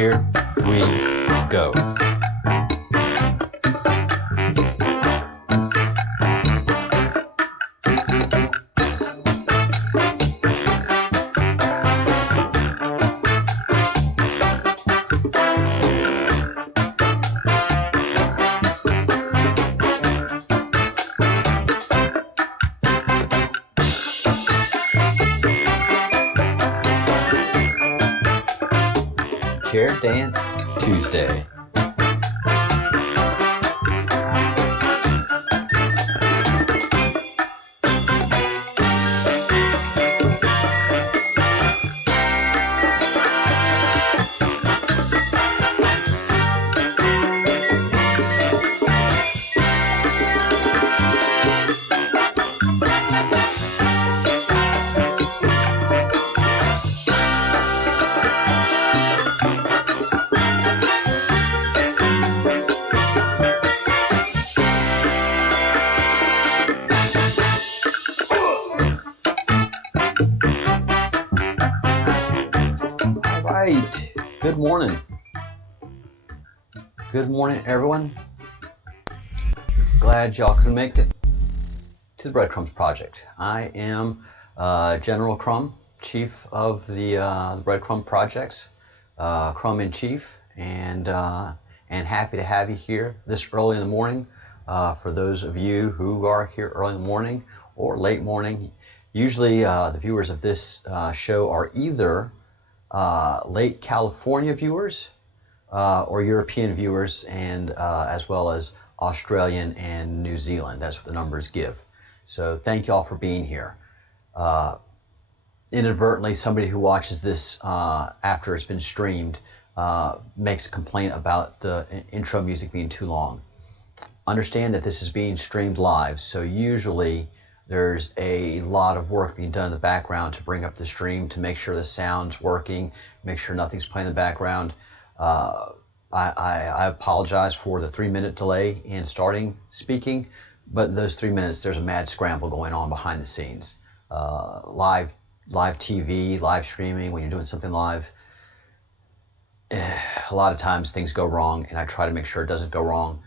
Here we go. Chair Dance Tuesday. Good morning. Good morning, everyone. Glad y'all could make it to the Breadcrumbs project. I am General Crumb, Chief of the Breadcrumb projects, Crumb in Chief, and happy to have you here this early in the morning. For those of you who are here early in the morning or late morning, usually the viewers of this show are either late California viewers or European viewers, and as well as Australian and New Zealand. That's what the numbers give. So thank you all for being here. Inadvertently, somebody who watches this after it's been streamed makes a complaint about the intro music being too long. Understand that this is being streamed live, so usually there's a lot of work being done in the background to bring up the stream, to make sure the sound's working, make sure nothing's playing in the background. I apologize for the 3-minute delay in starting speaking, but in those 3 minutes there's a mad scramble going on behind the scenes. Live TV, live streaming, when you're doing something live, a lot of times things go wrong, and I try to make sure it doesn't go wrong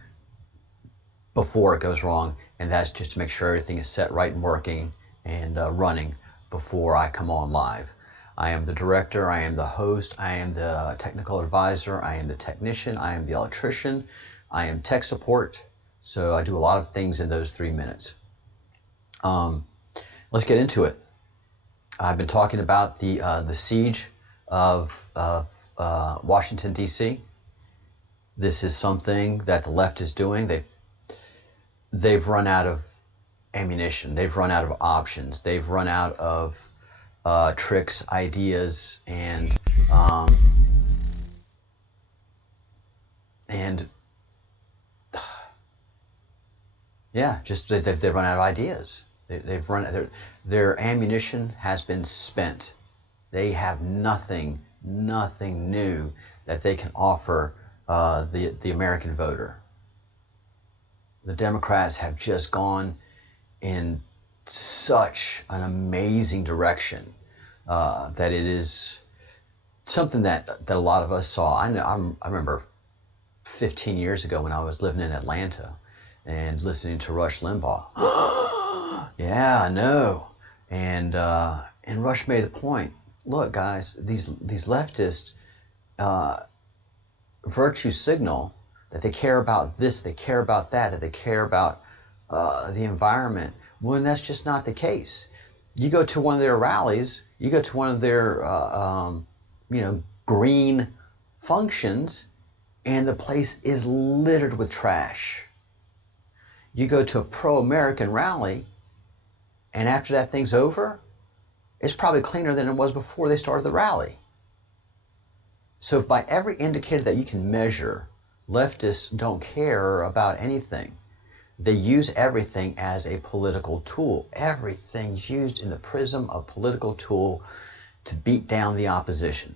before it goes wrong, and that's just to make sure everything is set right and working and running before I come on live. I am the director, I am the host, I am the technical advisor, I am the technician, I am the electrician, I am tech support, so I do a lot of things in those 3 minutes. Let's get into it. I've been talking about the siege of Washington, D.C. This is something that the left is doing. They've run out of ammunition. They've run out of options. They've run out of tricks, ideas, and yeah, just they've run out of ideas. They've run their ammunition has been spent. They have nothing new that they can offer the American voter. The Democrats have just gone in such an amazing direction that it is something that a lot of us saw. I remember 15 years ago when I was living in Atlanta and listening to Rush Limbaugh. Yeah, I know. And Rush made the point. Look, guys, these leftists virtue signal that they care about this, they care about that they care about the environment, when that's just not the case. You go to one of their rallies, you go to one of their green functions, and the place is littered with trash. You go to a pro-American rally, and after that thing's over, it's probably cleaner than it was before they started the rally. So by every indicator that you can measure, leftists don't care about anything. They use everything as a political tool. Everything's used in the prism of political tool to beat down the opposition.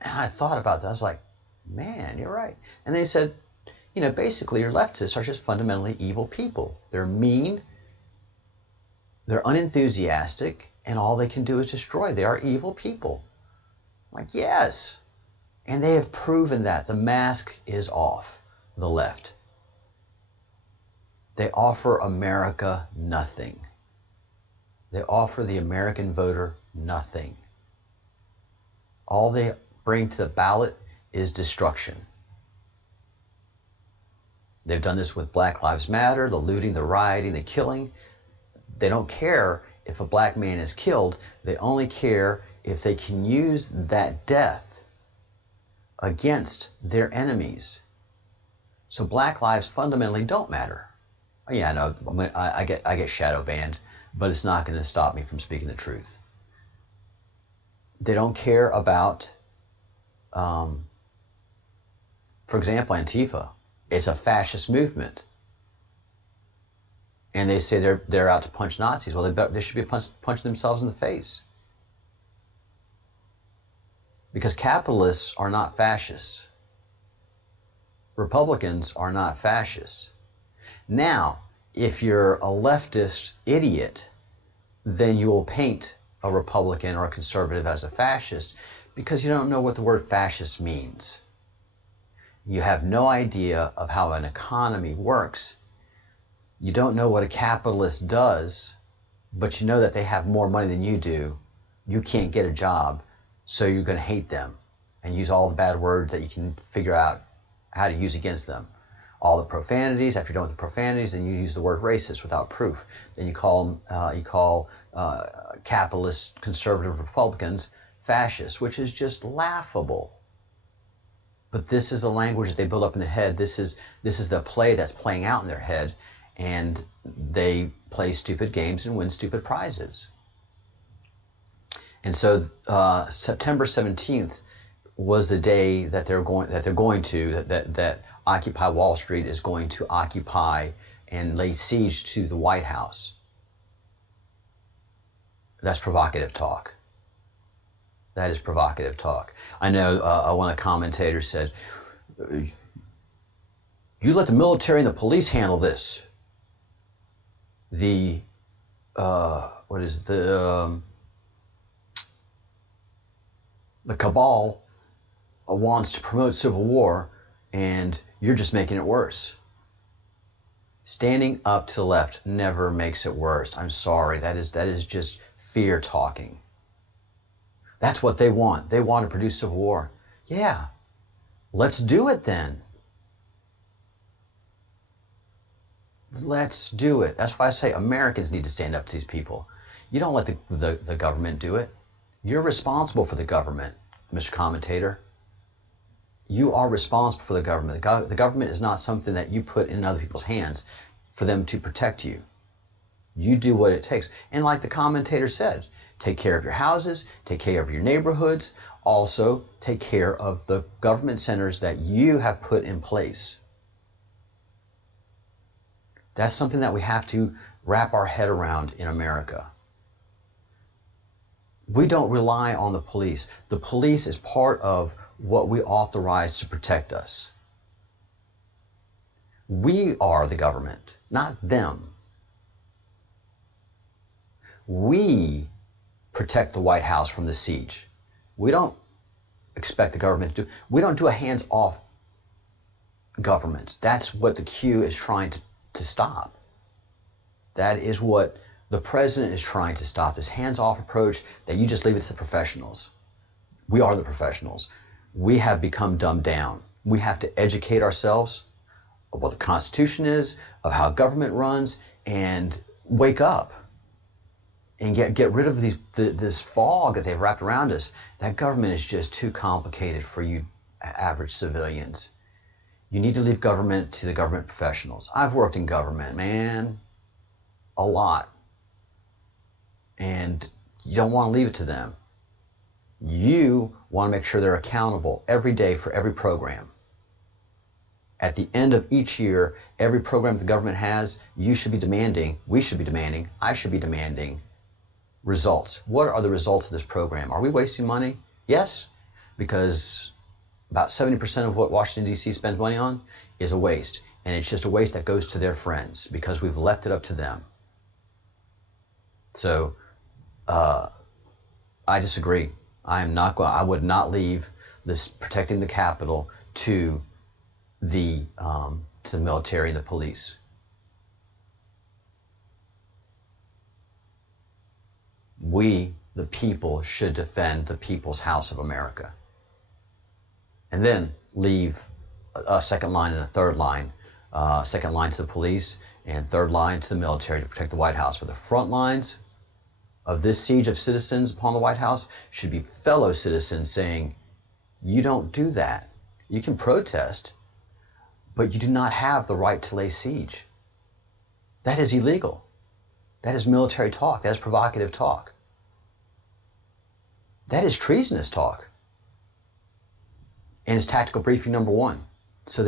And I thought about that. I was like, man, you're right. And they said, basically your leftists are just fundamentally evil people. They're mean, they're unenthusiastic, and all they can do is destroy. They are evil people. I'm like, yes. And they have proven that the mask is off, the left. They offer America nothing. They offer the American voter nothing. All they bring to the ballot is destruction. They've done this with Black Lives Matter, the looting, the rioting, the killing. They don't care if a black man is killed. They only care if they can use that death against their enemies. So black lives fundamentally don't matter. Yeah, I know, I get shadow banned, but it's not going to stop me from speaking the truth. They don't care about, for example, Antifa. It's a fascist movement. And they say they're out to punch Nazis. Well, they should be punching themselves in the face. Because capitalists are not fascists. Republicans are not fascists. Now, if you're a leftist idiot, then you will paint a Republican or a conservative as a fascist because you don't know what the word fascist means. You have no idea of how an economy works. You don't know what a capitalist does, but you know that they have more money than you do. You can't get a job, so you're going to hate them and use all the bad words that you can figure out how to use against them. All the profanities. After you're done with the profanities, then you use the word racist without proof. Then you call capitalist conservative Republicans fascists, which is just laughable. But this is the language that they build up in the head. This is the play that's playing out in their head, and they play stupid games and win stupid prizes. And so September 17th was the day that that Occupy Wall Street is going to occupy and lay siege to the White House. That's provocative talk. That is provocative talk. I know one of the commentators said, "You let the military and the police handle this. The cabal wants to promote civil war, and you're just making it worse." Standing up to the left never makes it worse. I'm sorry. That is just fear talking. That's what they want. They want to produce civil war. Yeah, let's do it then. Let's do it. That's why I say Americans need to stand up to these people. You don't let the government do it. You're responsible for the government, Mr. Commentator. You are responsible for the government. The government is not something that you put in other people's hands for them to protect you. You do what it takes. And like the commentator said, take care of your houses, take care of your neighborhoods, also take care of the government centers that you have put in place. That's something that we have to wrap our head around in America. We don't rely on the police. The police is part of what we authorize to protect us. We are the government, not them. We protect the White House from the siege. We don't expect the government to do. We don't do a hands-off government. That's what the Q is trying to stop. That is what the president is trying to stop, this hands-off approach that you just leave it to the professionals. We are the professionals. We have become dumbed down. We have to educate ourselves of what the Constitution is, of how government runs, and wake up and get rid of this fog that they've wrapped around us. That government is just too complicated for you average civilians. You need to leave government to the government professionals. I've worked in government, man, a lot. And you don't want to leave it to them. You want to make sure they're accountable every day for every program. At the end of each year, every program the government has, you should be demanding, we should be demanding, I should be demanding results. What are the results of this program? Are we wasting money? Yes, because about 70% of what Washington, D.C. spends money on is a waste. And it's just a waste that goes to their friends because we've left it up to them. So, I disagree. I would not leave this protecting the Capitol to the military and the police. We, the people, should defend the people's house of America. And then leave a second line and a third line. Second line to the police and third line to the military to protect the White House. But the front lines of this siege of citizens upon the White House should be fellow citizens saying, you don't do that. You can protest, but you do not have the right to lay siege. That is illegal. That is military talk. That is provocative talk. That is treasonous talk. And it's tactical briefing number one. So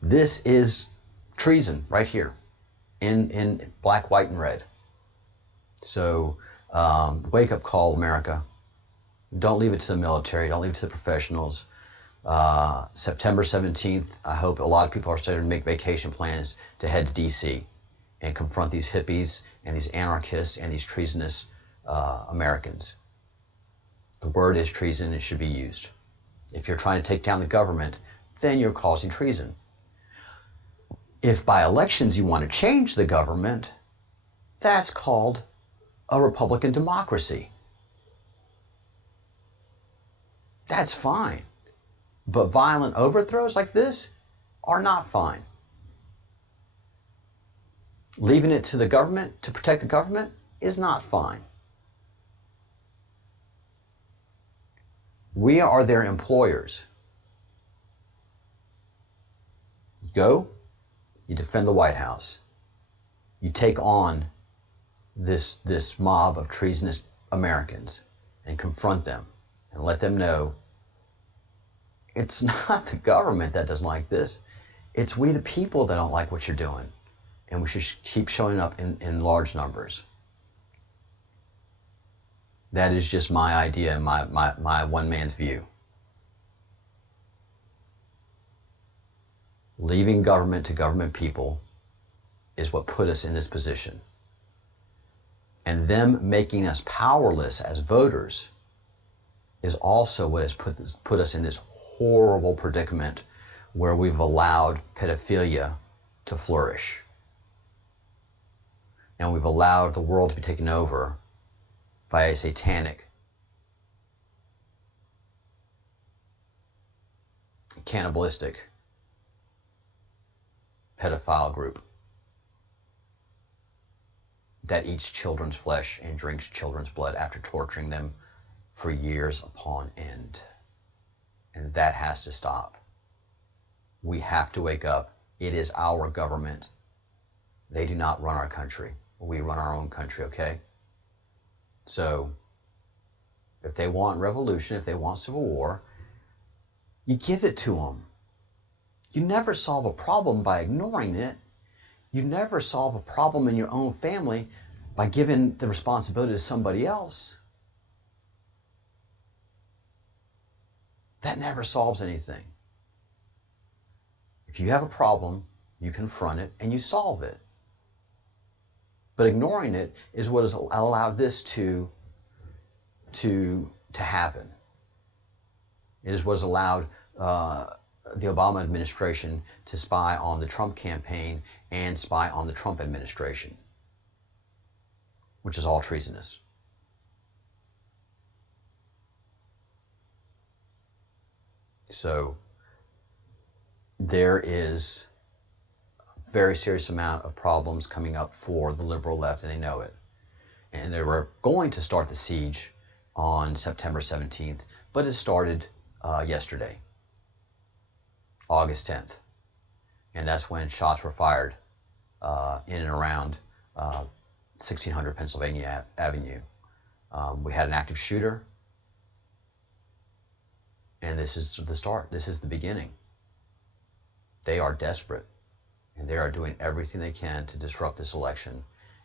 this is treason right here in black, white, and red. So wake up call, America. Don't leave it to the military. Don't leave it to the professionals. September 17th, I hope a lot of people are starting to make vacation plans to head to D.C. and confront these hippies and these anarchists and these treasonous Americans. The word is treason. It should be used. If you're trying to take down the government, then you're causing treason. If by elections you want to change the government, that's called a Republican democracy. That's fine. But violent overthrows like this are not fine. Leaving it to the government to protect the government is not fine. We are their employers. You go, you defend the White House. You take on this mob of treasonous Americans and confront them and let them know it's not the government that doesn't like this. It's we the people that don't like what you're doing. And we should keep showing up in large numbers. That is just my idea and my one man's view. Leaving government to government people is what put us in this position. And them making us powerless as voters is also what has put us in this horrible predicament where we've allowed pedophilia to flourish. And we've allowed the world to be taken over by a satanic, cannibalistic, pedophile group that eats children's flesh and drinks children's blood after torturing them for years upon end. And that has to stop. We have to wake up. It is our government. They do not run our country. We run our own country, okay? So, if they want revolution, if they want civil war, you give it to them. You never solve a problem by ignoring it. You never solve a problem in your own family by giving the responsibility to somebody else. That never solves anything. If you have a problem, you confront it and you solve it. But ignoring it is what has allowed this to happen. It is what has allowed the Obama administration to spy on the Trump campaign and spy on the Trump administration, which is all treasonous. So there is a very serious amount of problems coming up for the liberal left, and they know it. And they were going to start the siege on September 17th, but it started yesterday, August 10th. And that's when shots were fired in and around 1600 Pennsylvania Avenue. We had an active shooter. And this is the start. This is the beginning. They are desperate. And they are doing everything they can to disrupt this election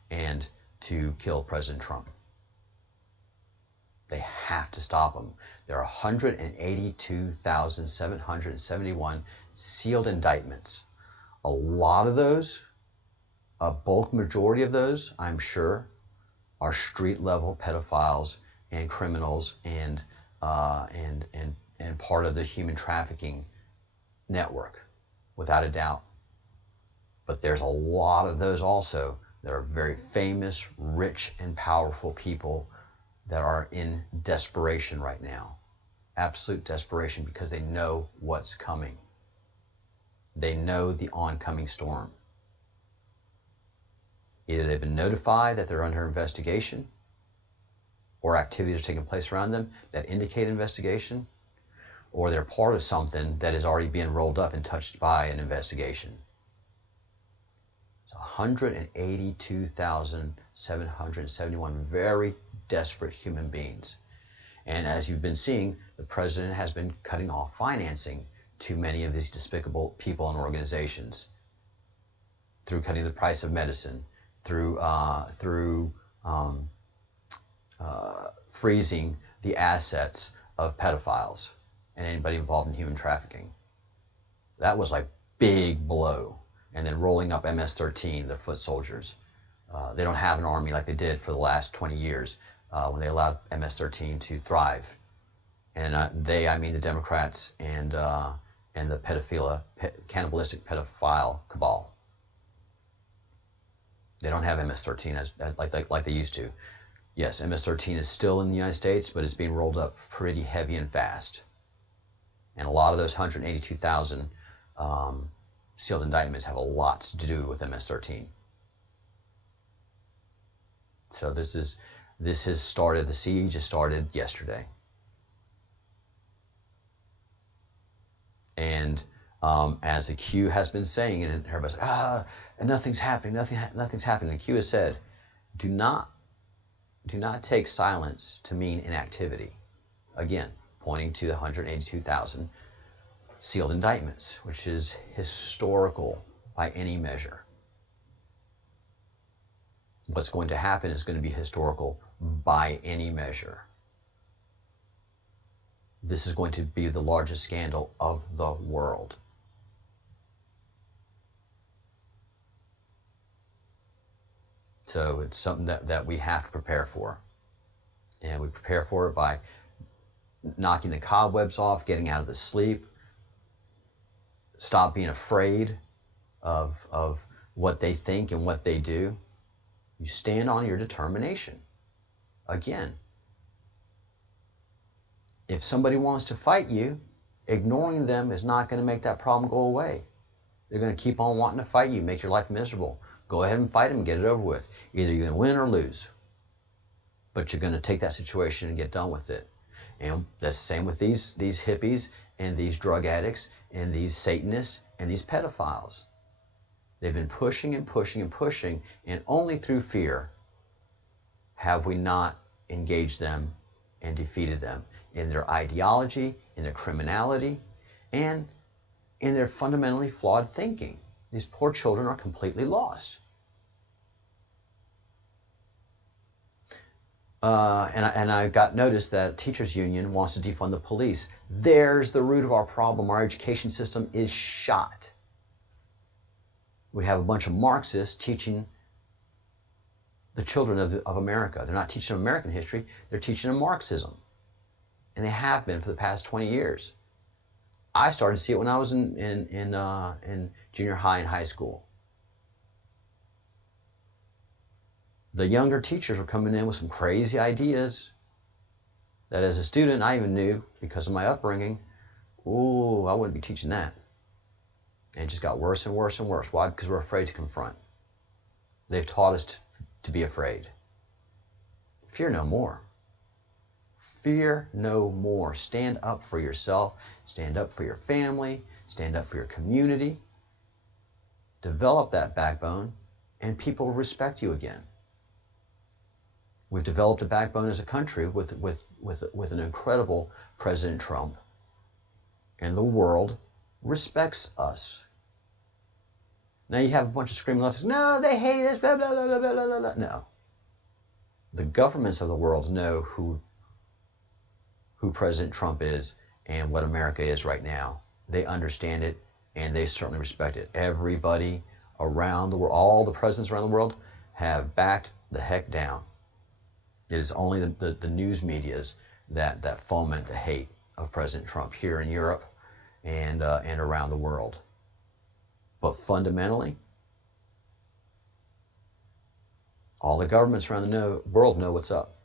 and to kill President Trump. They have to stop them. There are 182,771 sealed indictments. A lot of those, a bulk majority of those, I'm sure, are street-level pedophiles and criminals and part of the human trafficking network, without a doubt. But there's a lot of those also that are very famous, rich, and powerful people that are in desperation right now. Absolute desperation, because they know what's coming. They know the oncoming storm. Either they've been notified that they're under investigation, or activities are taking place around them that indicate investigation, or they're part of something that is already being rolled up and touched by an investigation. It's 182,771 very desperate human beings. And as you've been seeing, the president has been cutting off financing to many of these despicable people and organizations, through cutting the price of medicine, through freezing the assets of pedophiles and anybody involved in human trafficking. That was like big blow. And then rolling up MS-13, the foot soldiers. They don't have an army like they did for the last 20 years when they allowed MS-13 to thrive. And I mean the Democrats and the cannibalistic pedophile cabal. They don't have MS-13 like they used to. Yes, MS-13 is still in the United States, but it's being rolled up pretty heavy and fast. And a lot of those 182,000 sealed indictments have a lot to do with MS-13. So this has started, the siege has started yesterday. And as the Q has been saying, and everybody's like, and nothing's happening, nothing's happening. And Q has said, do not take silence to mean inactivity. Again, pointing to the 182,000 sealed indictments, which is historical by any measure. What's going to happen is going to be historical by any measure. This is going to be the largest scandal of the world. So it's something that we have to prepare for. And we prepare for it by knocking the cobwebs off, getting out of the sleep, stop being afraid of what they think and what they do. You stand on your determination. Again, if somebody wants to fight you, ignoring them is not going to make that problem go away. They're going to keep on wanting to fight you, make your life miserable. Go ahead and fight them and get it over with. Either you're going to win or lose. But you're going to take that situation and get done with it. And that's the same with these hippies and these drug addicts and these Satanists and these pedophiles. They've been pushing and pushing and pushing, and only through fear have we not engaged them and defeated them in their ideology, in their criminality, and in their fundamentally flawed thinking. These poor children are completely lost. And I got notice that teachers union wants to defund the police. There's the root of our problem. Our education system is shot. We have a bunch of Marxists teaching the children of America. They're not teaching them American history. They're teaching them Marxism. And they have been for the past 20 years. I started to see it when I was in junior high and high school. The younger teachers were coming in with some crazy ideas that as a student I even knew, because of my upbringing, ooh, I wouldn't be teaching that. And it just got worse and worse and worse. Why? Because we're afraid to confront. They've taught us to be afraid. Fear no more. Fear no more. Stand up for yourself. Stand up for your family. Stand up for your community. Develop that backbone, and people will respect you again. We've developed a backbone as a country with an incredible President Trump, and the world respects us. Now you have a bunch of screaming leftists, no, they hate us, blah, blah, blah, blah, blah, blah, blah. No. The governments of the world know who President Trump is and what America is right now. They understand it, and they certainly respect it. Everybody around the world, all the presidents around the world have backed the heck down. It is only the news medias that foment the hate of President Trump here in Europe and around the world. But fundamentally, all the governments around the world know what's up.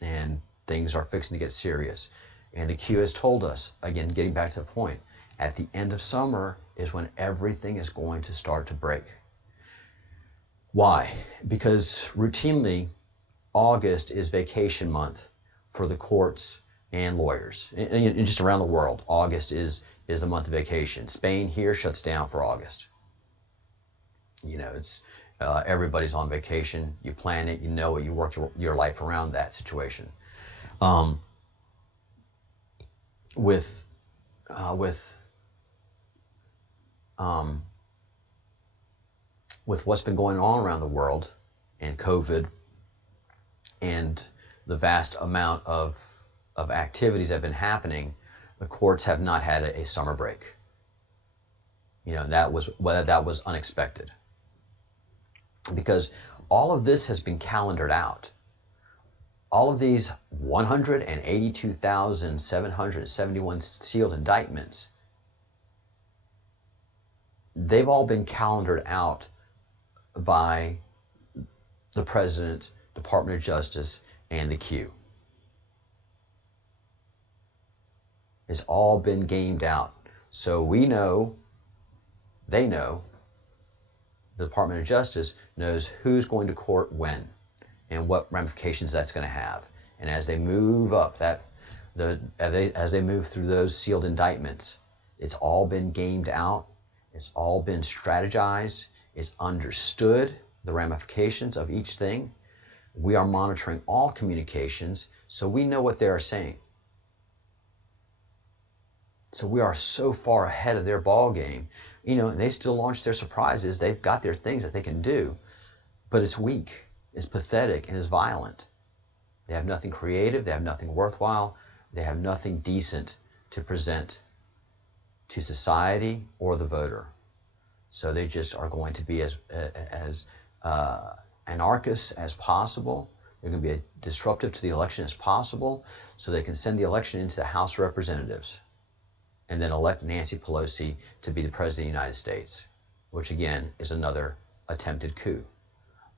And things are fixing to get serious. And the Q has told us, again, getting back to the point, at the end of summer is when everything is going to start to break. Why? Because routinely, August is vacation month for the courts and lawyers, and just around the world. August is the month of vacation. Spain here shuts down for August. You know, it's everybody's on vacation. You plan it. You know it. You work your life around that situation. With what's been going on around the world and COVID and the vast amount of activities that have been happening, the courts have not had a summer break. You know, that was unexpected, because all of this has been calendared out. All of these 182,771 sealed indictments, they've all been calendared out by the President, Department of Justice, and the Q. It's all been gamed out. So we know, they know, the Department of Justice knows who's going to court when and what ramifications that's going to have. And as they move up as they move through those sealed indictments, it's all been gamed out. It's all been strategized. It's understood the ramifications of each thing. We are monitoring all communications, so we know what they are saying. So we are so far ahead of their ball game. You know, they still launch their surprises. They've got their things that they can do, but it's weak, it's pathetic, and it's violent. They have nothing creative. They have nothing worthwhile. They have nothing decent to present to society or the voter. So they just are going to be as anarchist as possible. They're going to be as disruptive to the election as possible, so they can send the election into the House of Representatives and then elect Nancy Pelosi to be the President of the United States, which again is another attempted coup,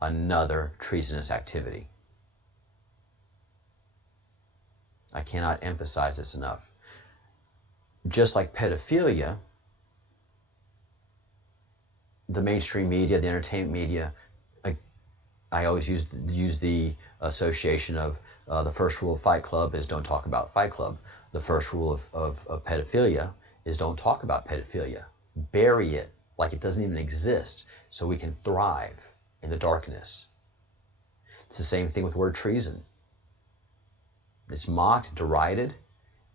another treasonous activity. I cannot emphasize this enough. Just like pedophilia, the mainstream media, the entertainment media, I always use the association of the first rule of Fight Club is don't talk about Fight Club. The first rule of pedophilia is don't talk about pedophilia. Bury it like it doesn't even exist so we can thrive in the darkness. It's the same thing with the word treason. It's mocked, derided,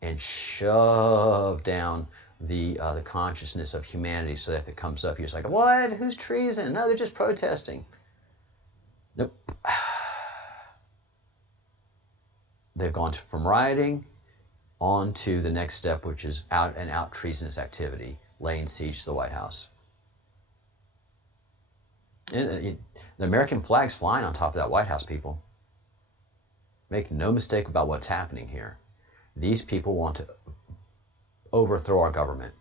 and shoved down the consciousness of humanity, so that if it comes up, you're just like, what? Who's treason? No, they're just protesting. Nope. They've gone from rioting on to the next step, which is out and out treasonous activity, laying siege to the White House. And the American flag's flying on top of that White House, people. Make no mistake about what's happening here. These people want to overthrow our government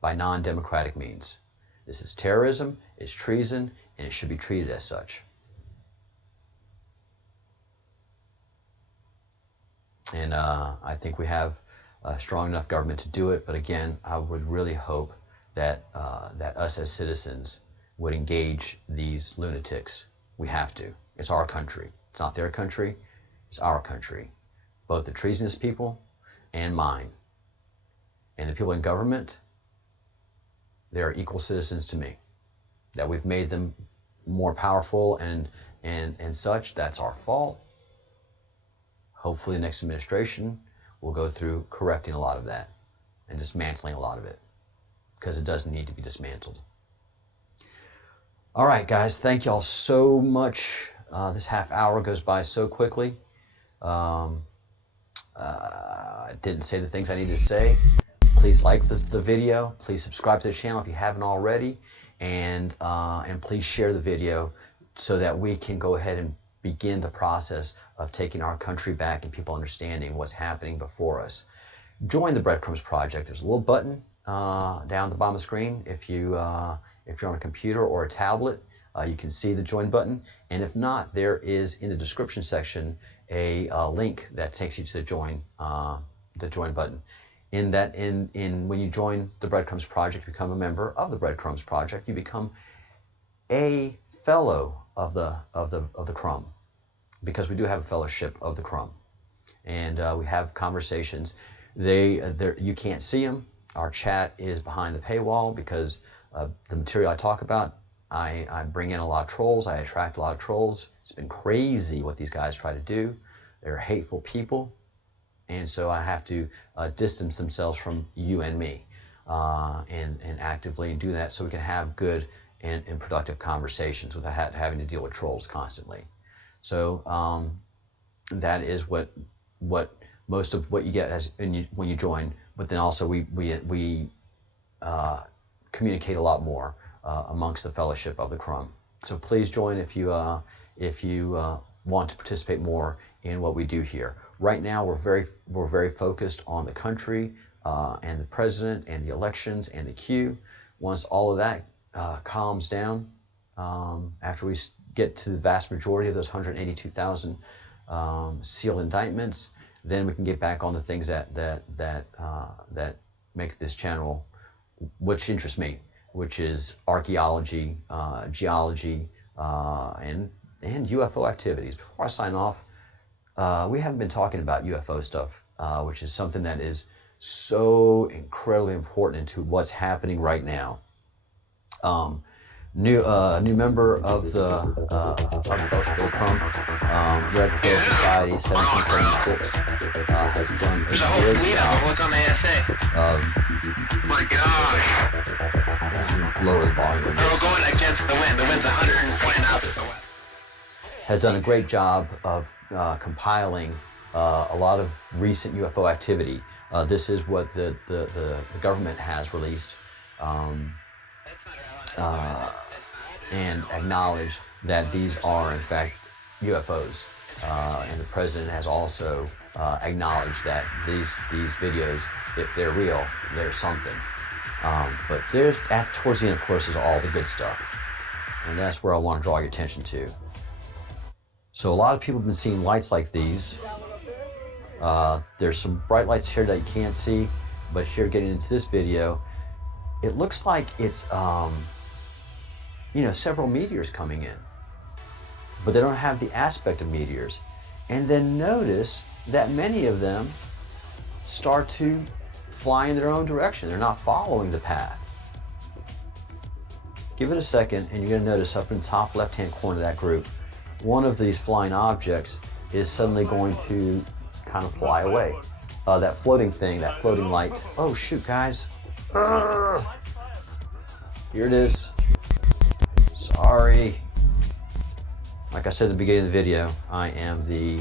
by non-democratic means. This is terrorism, it's treason, and it should be treated as such. And I think we have a strong enough government to do it. But again, I would really hope that that us as citizens would engage these lunatics. We have to. It's our country. It's not their country. It's our country. Both the treasonous people and mine. And the people in government, they are equal citizens to me. That we've made them more powerful and such, that's our fault. Hopefully the next administration will go through correcting a lot of that and dismantling a lot of it, because it does need to be dismantled. All right, guys, thank y'all so much. This half hour goes by so quickly. I didn't say the things I needed to say. Please like the video. Please subscribe to the channel if you haven't already, and please share the video so that we can go ahead and begin the process of taking our country back and people understanding what's happening before us. Join the Breadcrumbs Project. There's a little button down at the bottom of the screen. If you're on a computer or a tablet, you can see the join button. And if not, there is in the description section a link that takes you to the join button. When you join the Breadcrumbs Project, you become a member of the Breadcrumbs Project. You become a fellow of the Crumb, because we do have a fellowship of the Crumb, and we have conversations. You can't see them. Our chat is behind the paywall because the material I talk about, I bring in a lot of trolls. I attract a lot of trolls. It's been crazy what these guys try to do. They're hateful people, and so I have to distance themselves from you and me, and actively do that so we can have good and productive conversations without having to deal with trolls constantly. So that is what most of what you get when you join. But then also we communicate a lot more amongst the fellowship of the Crumb. So please join if you want to participate more in what we do here. Right now we're very focused on the country and the president and the elections and the Q. Once all of that calms down, after we get to the vast majority of those 182,000 sealed indictments, then we can get back on the things that make this channel, which interests me, which is archaeology, geology, and UFO activities. Before I sign off, we haven't been talking about UFO stuff, which is something that is so incredibly important to what's happening right now. New member of the Crumb, Red Pill Society 1776, has done a great job of lower the volume. We're going against the wind. The wind's 120 knots to the west. Has done a great job of compiling a lot of recent UFO activity. This is what the government has released. And acknowledge that these are in fact UFOs, and the president has also acknowledged that these videos, if they're real, they're something. But towards the end, of course, is all the good stuff, and that's where I want to draw your attention to. So a lot of people have been seeing lights like these. There's some bright lights here that you can't see, but here, getting into this video, it looks like it's several meteors coming in, but they don't have the aspect of meteors. And then notice that many of them start to fly in their own direction. They're not following the path. Give it a second, and you're going to notice up in the top left-hand corner of that group, one of these flying objects is suddenly going to kind of fly away. That floating thing, that floating light. Oh shoot, guys. Here it is. Sorry. Like I said at the beginning of the video, I am the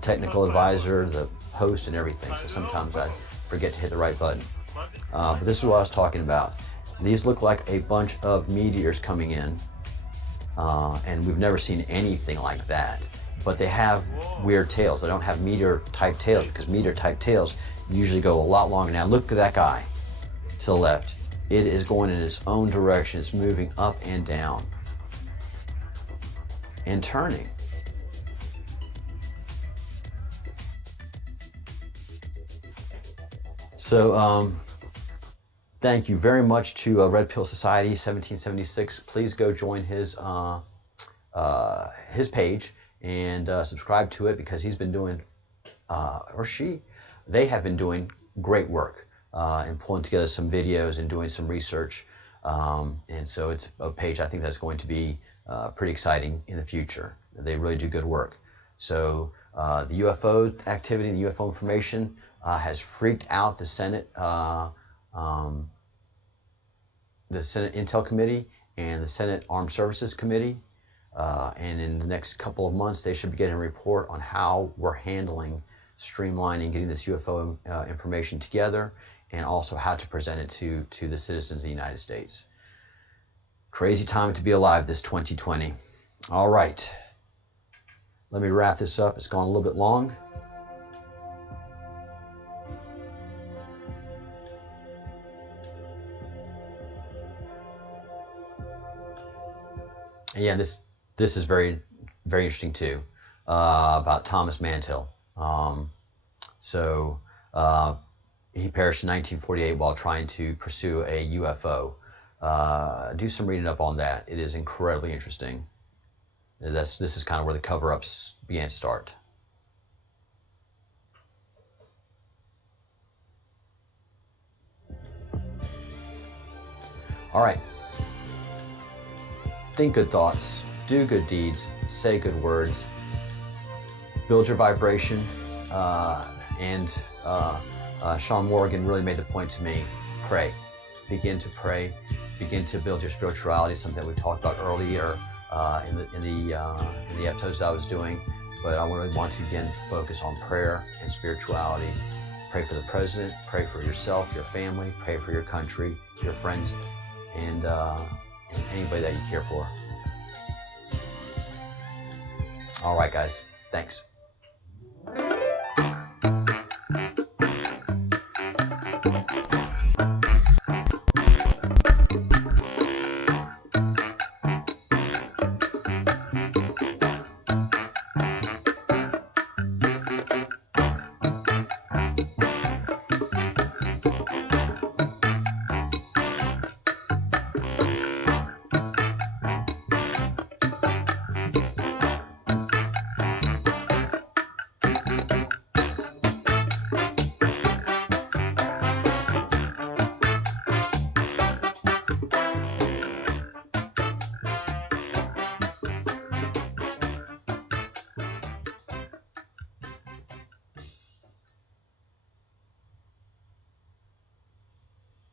technical advisor, the host, and everything. So sometimes I forget to hit the right button. But this is what I was talking about. These look like a bunch of meteors coming in, and we've never seen anything like that. But they have weird tails. They don't have meteor-type tails, because meteor-type tails usually go a lot longer. Now look at that guy to the left. It is going in its own direction. It's moving up and down and turning. So thank you very much to Red Pill Society 1776. Please go join his page and subscribe to it, because he's been doing, they have been doing great work in pulling together some videos and doing some research. And so it's a page I think that's going to be pretty exciting in the future. They really do good work. So the UFO activity and UFO information has freaked out the Senate Intel Committee and the Senate Armed Services Committee. And in the next couple of months, they should be getting a report on how we're handling, streamlining, getting this UFO information together, and also how to present it to the citizens of the United States. Crazy time to be alive, this 2020. All right. Let me wrap this up. It's gone a little bit long. And yeah, this is very, very interesting too, about Thomas Mantell. He perished in 1948 while trying to pursue a UFO. Do some reading up on that. It is incredibly interesting. This is kind of where the cover-ups began to start. All right. Think good thoughts, do good deeds, say good words, build your vibration, and Sean Morgan really made the point to me, pray. Begin to pray, begin to build your spirituality, something we talked about earlier in the episodes I was doing. But I really want to again focus on prayer and spirituality. Pray for the president, pray for yourself, your family, pray for your country, your friends, and anybody that you care for. All right, guys. Thanks.